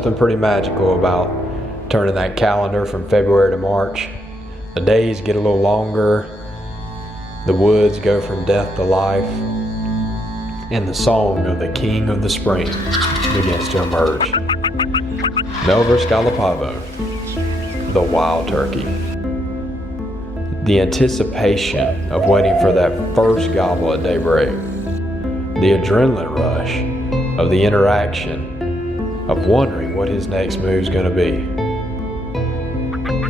Something pretty magical about turning that calendar from February to March. The days get a little longer, the woods go from death to life, and the song of the king of the spring begins to emerge. Melver Scalapavo, the wild turkey. The anticipation of waiting for that first gobble at daybreak. The adrenaline rush of the interaction of wondering what his next move's gonna be.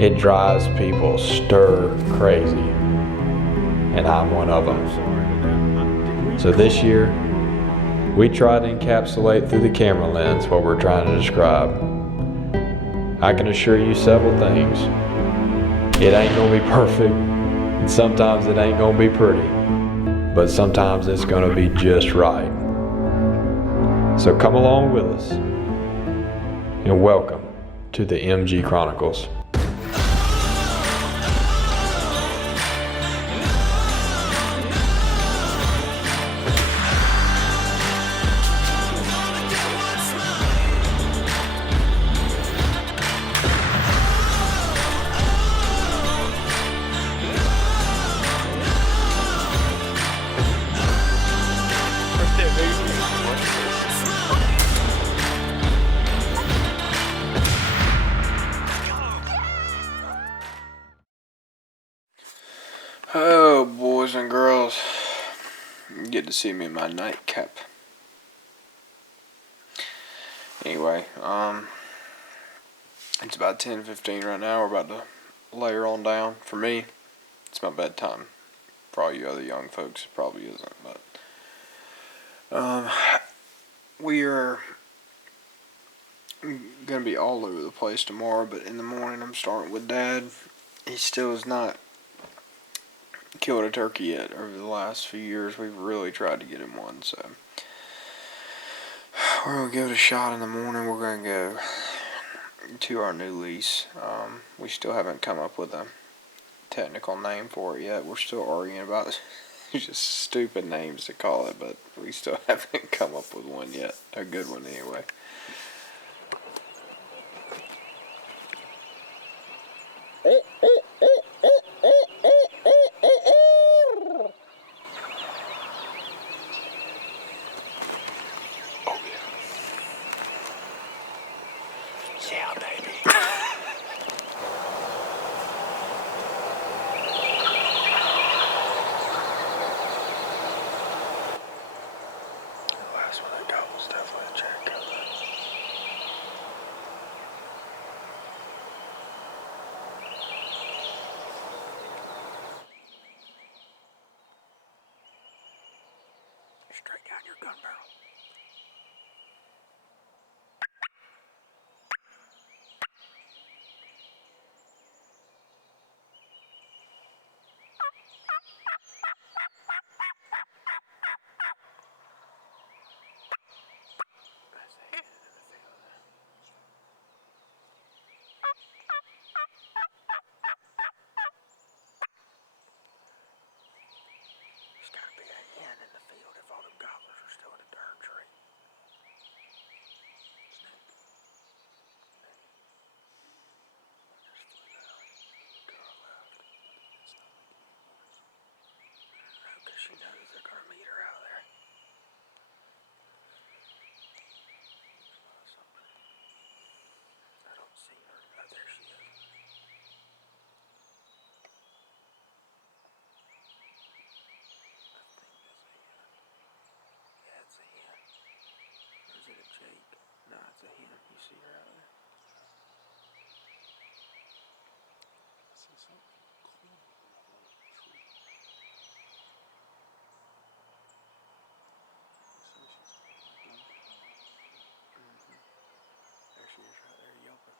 It drives people stir crazy, and I'm one of them. So this year, we try to encapsulate through the camera lens what we're trying to describe. I can assure you several things. It ain't gonna be perfect, and sometimes it ain't gonna be pretty, but sometimes it's gonna be just right. So come along with us, and welcome to the MG Chronicles. Oh, boys and girls, you get to see me in my nightcap. Anyway, it's about 10:15 right now. We're about to layer on down. For me, it's my bedtime. For all you other young folks, it probably isn't. But we are gonna be all over the place tomorrow. But in the morning, I'm starting with Dad. He still has not killed a turkey yet. Over the last few years, we've really tried to get him one, so we're gonna give it a shot in the morning. We're gonna go to our new lease. We still haven't come up with a technical name for it yet. We're still arguing about just stupid names to call it, but we still haven't come up with one yet. A good one anyway. Yeah, baby. The last one I got was definitely a Jack Cover. Straight down your gun barrel. There's gotta be a hen in the field if all them gobblers are still in the darn tree. Snake. Just flew out. Girl left. No, because she knows they're gonna meet her out there. I don't see her. Oh, there she is. Yeah, it's a hen. Or is it a Jake? No, it's a hen. You see her out there? There she is right there yelping.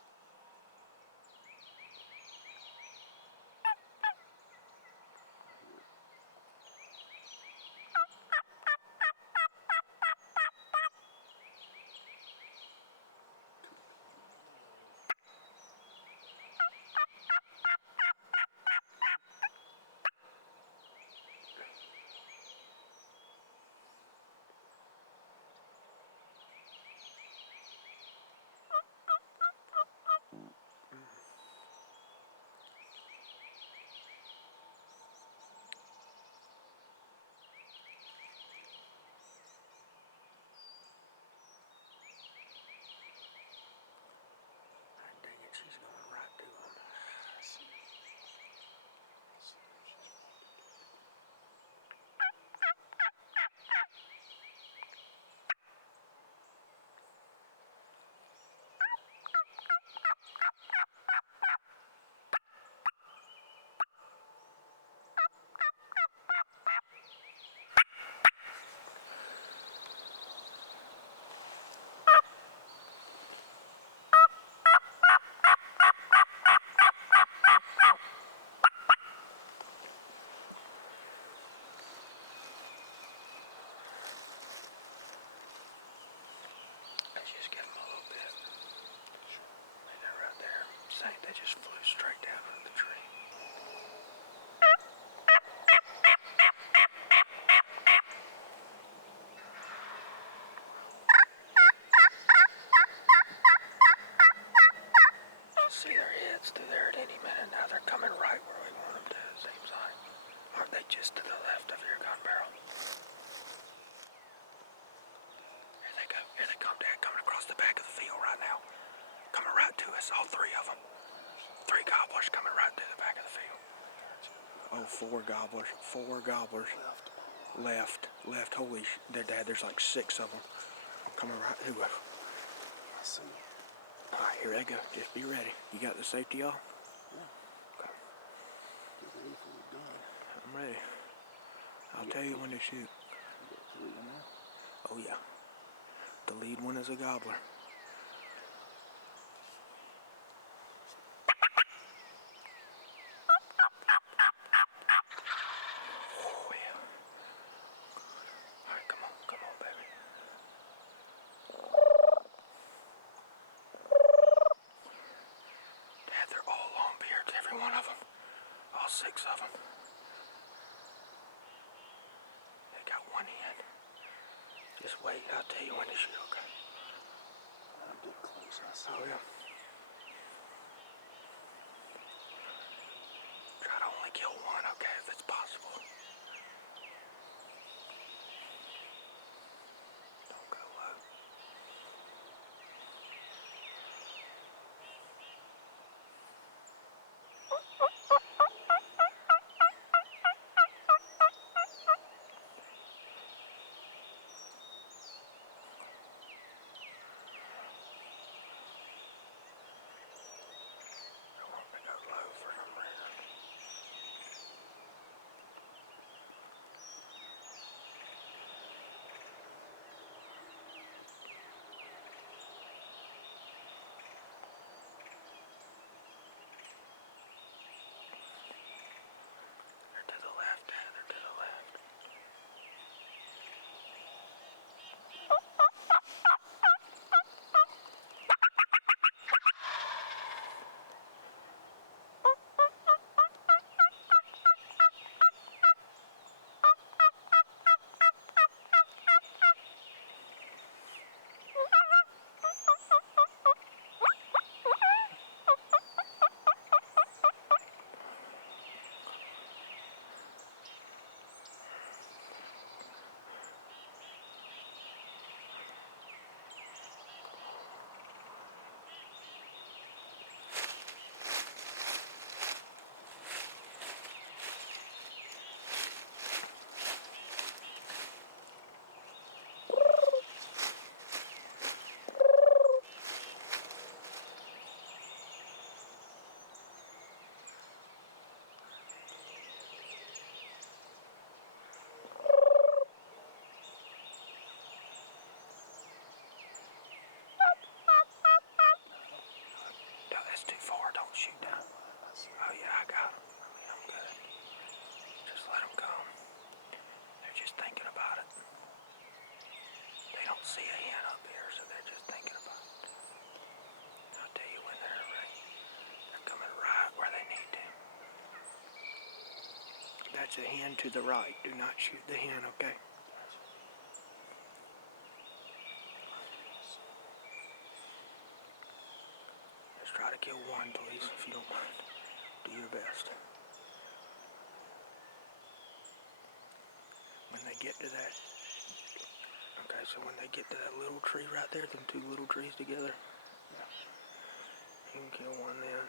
They just flew straight down from the tree. See their heads through there at any minute. Now they're coming right where we want them to, it seems like. Aren't they just to the left of your gun barrel? Here they go. Here they come, Dad. Coming across the back of the field right now. Coming right to us, all three of them. 3 gobblers coming right through the back of the field. Oh, 4 gobblers. 4 gobblers. Left. Holy shit, Dad, there's like 6 of them. Coming right through us. I see. Alright, here they go. Just be ready. You got the safety off? Yeah. Okay. Get ready for the gun. I'm ready. I'll tell you when to shoot. You got 3 in there? Oh yeah. The lead one is a gobbler. Oh yeah. Alright, come on, baby. Dad, they're all long beards, every one of them. All 6 of them. They got one in. Just wait, I'll tell you when to shoot, okay? I'll get close. I see. Oh yeah. Try to only kill one, okay, if it's possible. Don't go low. I want to go low for some reason. They're to the left, Dad. They're to the left. No, that's too far. Don't shoot down. Oh yeah, I got them. I mean, I'm good. Just let them come. They're just thinking about it. They don't see a hen up here, so they're just thinking about it. I'll tell you when they're ready. They're coming right where they need to. That's a hen to the right. Do not shoot the hen, okay? Just try to kill one, please, if you don't mind. Do your best. When they get to that... Okay, so when they get to that little tree right there, them 2 little trees together, you can kill one then.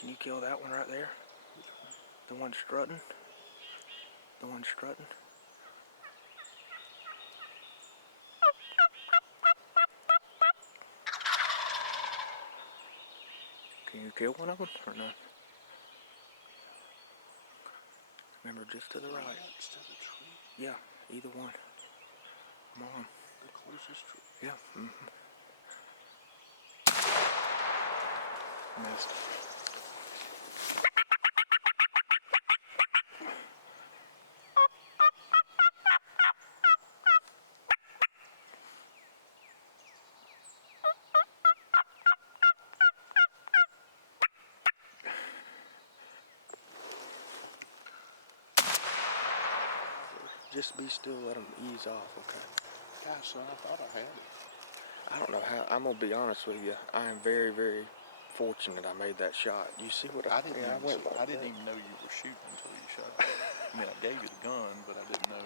Can you kill that one right there? The one strutting? The one strutting? Can you kill one of them or not? Remember, just to the right. Next to the tree. Yeah, either one. Come on. The closest tree. Yeah. Missed. Just be still, let them ease off, okay? Gosh, son, I thought I had it. I don't know how, I'm going to be honest with you. I am very, very fortunate I made that shot. You see what I didn't, I even, went like I didn't that. even know you were shooting until you shot it. I mean, I gave you the gun, but I didn't know.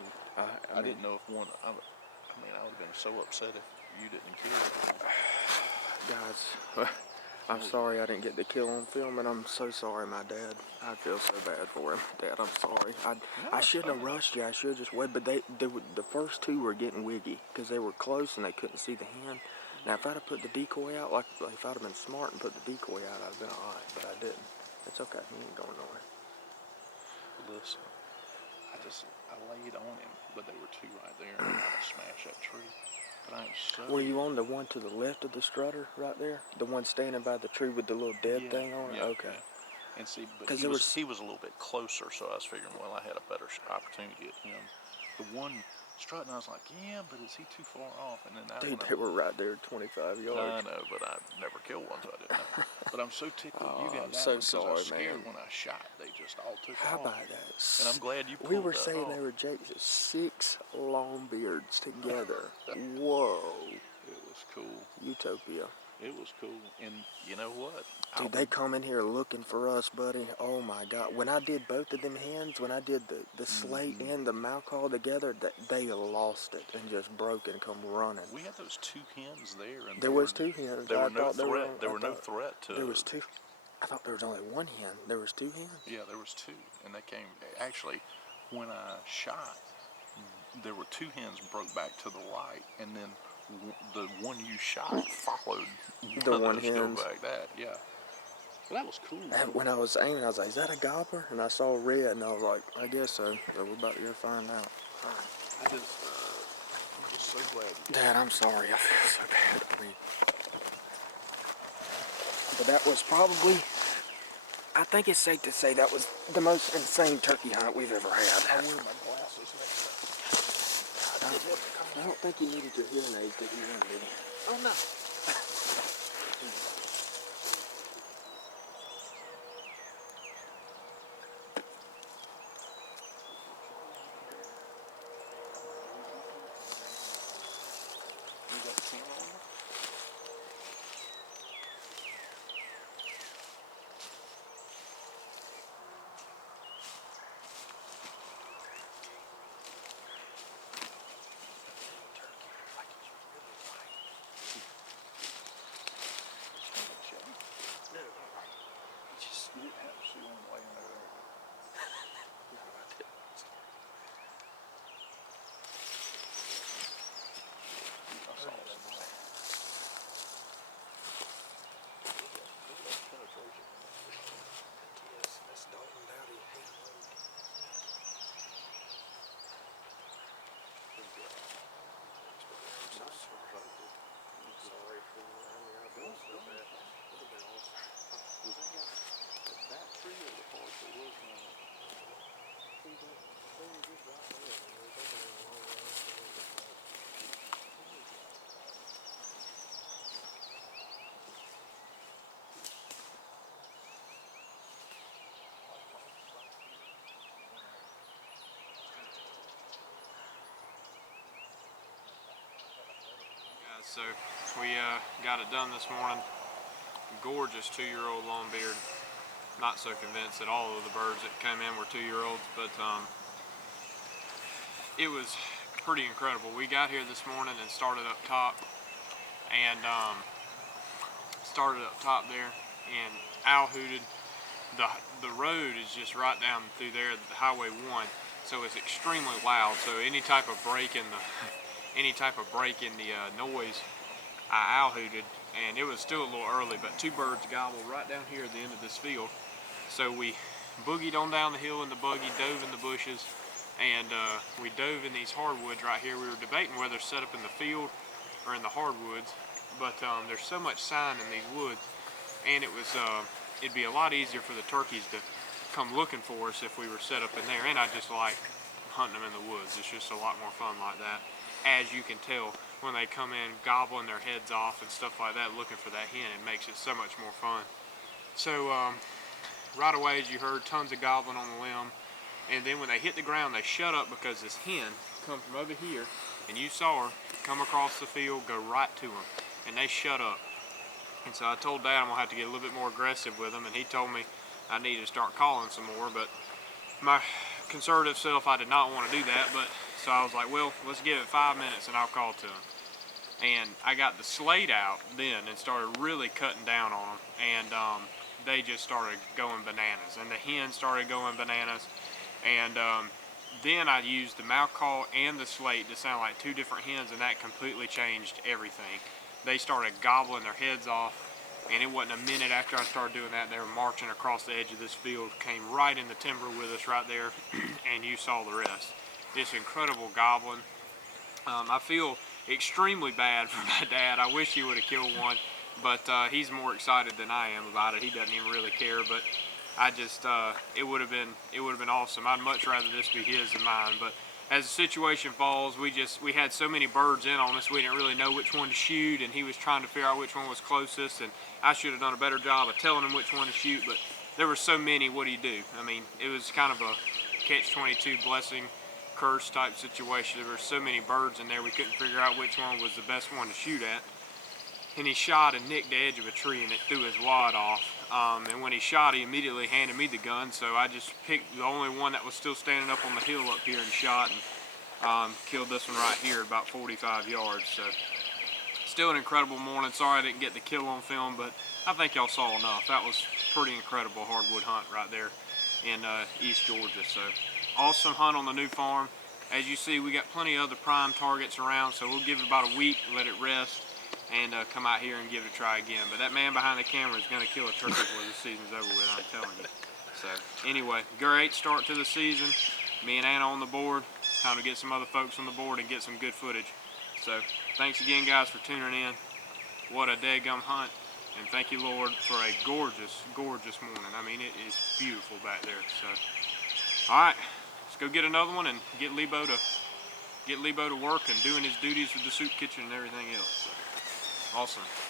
I didn't know if one. I mean, I would have been so upset if you didn't kill it. Guys, I'm sorry I didn't get the kill on film, and I'm so sorry, my dad. I feel so bad for him. Dad, I'm sorry. I shouldn't have rushed you. I should have just waited. But the first two were getting wiggy because they were close and they couldn't see the hand. Now, if I'd have put the decoy out, like if I'd have been smart and put the decoy out, I'd have been all right. But I didn't. It's okay. He ain't going nowhere. Listen, I laid on him, but there were two right there, and I'd have smashed that tree. But I am so. Were you on the one to the left of the strutter right there? The one standing by the tree with the little dead thing on it? Yeah, Okay. Yeah. And see, but Because he was a little bit closer, so I was figuring, well, I had a better opportunity at him. The one strutting, I was like, yeah, but is he too far off? And then dude, they were right there, 25 yards. I know, but I never killed one, so I didn't know. But I'm so tickled you got I'm that so one because I was sorry, scared man. when I shot. They just all took How off. about that? And I'm glad you pulled We were that saying off. they were Jake's 6 long beards together. Whoa. It was cool. Utopia. It was cool. And you know what? Dude, they come in here looking for us, buddy. Oh my God. When I did both of them hens, when I did the slate and the mouthcall together, they lost it and just broke and come running. We had those two hens there. And There was two hens. There were no threat. There were no threat to. There was two. I thought there was only one hen. There was two hens? Yeah, there was two. And they came, actually, when I shot, there were two hens broke back to the right, and then the one you shot followed The one of those hens. go back that, yeah. Well, that was cool. And when I was aiming, I was like, is that a gobbler? And I saw red, and I was like, I guess so. So we're about to go find out. I'm just so glad you did. Dad, I'm sorry. I feel so bad. I mean, but that was probably, I think it's safe to say that was the most insane turkey hunt we've ever had. I wear my glasses next time. I don't think you needed your hearing aids to hear me. Oh, no. You got the camera on there? You didn't have to see one laying over there. I saw it. Penetration. Yes, that's Dalton Dowdy. I'm sorry for you. I mean, I feel so bad. It would have been awesome. Was that tree or the part that was on it? So we got it done this morning. Gorgeous 2-year-old longbeard. Not so convinced that all of the birds that came in were 2-year-olds, but it was pretty incredible. We got here this morning and started up top, and there, and owl hooted. The road is just right down through there, the Highway 1, so it's extremely loud. So any type of break in the noise, I owl hooted, and it was still a little early, but 2 birds gobbled right down here at the end of this field. So we boogied on down the hill in the buggy, dove in the bushes, and we dove in these hardwoods right here. We were debating whether to set up in the field or in the hardwoods, but there's so much sign in these woods, and it'd be a lot easier for the turkeys to come looking for us if we were set up in there. And I just like hunting them in the woods. It's just a lot more fun like that. As you can tell, when they come in gobbling their heads off and stuff like that, looking for that hen, it makes it so much more fun. So right away, as you heard, tons of gobbling on the limb, and then when they hit the ground, they shut up because this hen come from over here, and you saw her come across the field, go right to them, and they shut up. And so I told Dad I'm gonna have to get a little bit more aggressive with them, and he told me I needed to start calling some more, but my conservative self, I did not want to do that, but so I was like, well, let's give it 5 minutes and I'll call to them. And I got the slate out then and started really cutting down on them, and they just started going bananas, and the hens started going bananas, and then I used the mouth call and the slate to sound like two different hens, and that completely changed everything. They started gobbling their heads off, and it wasn't a minute after I started doing that, they were marching across the edge of this field, came right in the timber with us right there, and you saw the rest. Just incredible gobbling. I feel extremely bad for my dad. I wish he would have killed one, but he's more excited than I am about it. He doesn't even really care, but I just, it would have been awesome. I'd much rather this be his than mine, but as the situation falls, we had so many birds in on us, we didn't really know which one to shoot, and he was trying to figure out which one was closest, and I should have done a better job of telling him which one to shoot, but there were so many, what do you do? I mean, it was kind of a catch-22 blessing, curse type situation. There were so many birds in there, we couldn't figure out which one was the best one to shoot at. And he shot and nicked the edge of a tree, and it threw his wad off. And when he shot, he immediately handed me the gun, so I just picked the only one that was still standing up on the hill up here and shot, and killed this one right here at about 45 yards. So still an incredible morning. Sorry I didn't get the kill on film, but I think y'all saw enough. That was pretty incredible hardwood hunt right there in East Georgia. So awesome hunt on the new farm. As you see, we got plenty of other prime targets around, so we'll give it about a week, let it rest, and come out here and give it a try again. But that man behind the camera is going to kill a turkey before the season's over with, I'm telling you. So anyway, great start to the season. Me and Anna on the board. Time to get some other folks on the board and get some good footage. So thanks again, guys, for tuning in. What a daggum hunt. And thank you, Lord, for a gorgeous, gorgeous morning. I mean, it is beautiful back there. So, all right, let's go get another one and get Lebo to work and doing his duties with the soup kitchen and everything else. So, awesome.